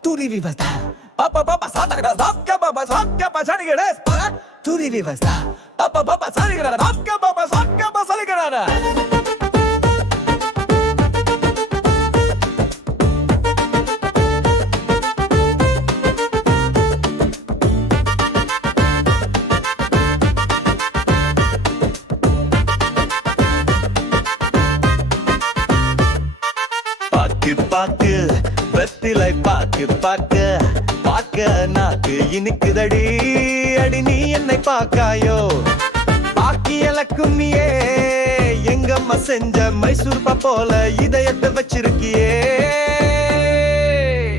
Turi viva sta. Papa santa sacca papa sacca pasani che resta. Turi viva sta. Papa sani che sacca papa sacca pasani che resta. பாக்கு வெத்திலை பாக்கு பாக்க பாக்க நாக்கு இனிக்குதடி அடி நீ என்னை பாக்காயோ பாக்கி இலக்கும் நீயே எங்கம்மா செஞ்ச மைசூர் போல இதயத்தை வச்சிருக்கியே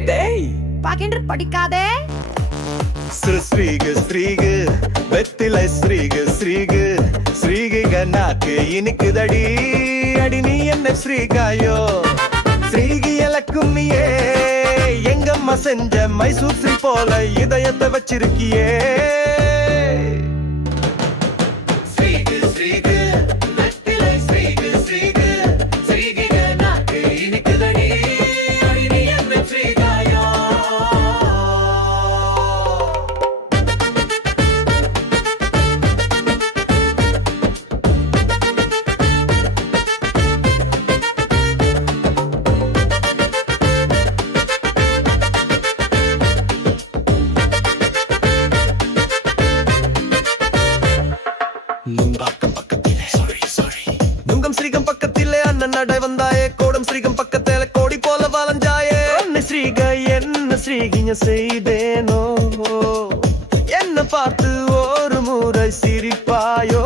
டேய் பாக்கின்று படிக்காதே ஸ்ரீகு ஸ்ரீகு வெத்திலை ஸ்ரீகு ஸ்ரீகு ஸ்ரீக நாக்கு இனிக்குதடி அடி நீ என்னை ஸ்ரீகாயோ ஸ்ரீகி இலக்கும் நீயே எங்கம்மா செஞ்ச மைசூர் ஸ்ரீ போல இதயத்தை வச்சிருக்கியே ஸ்ரீகு ஸ்ரீகு வெத்திலை ஸ்ரீகு ஸ்ரீகு ஸ்ரீக நாக்கு இனிக்குதடி அடி நீ என்னை ஸ்ரீகாயோ நுங்கம் ஸ்ரீகம் பக்கத்திலே அண்ணன் நடை வந்தாயே கோடம் ஸ்ரீகம் பக்கத்திலே கோடி போல வளைஞ்சாயே என்ன ஸ்ரீக என்ன ஸ்ரீகிங்க செய்தேனோ என்ன பார்த்து ஒரு முறை சிரிப்பாயோ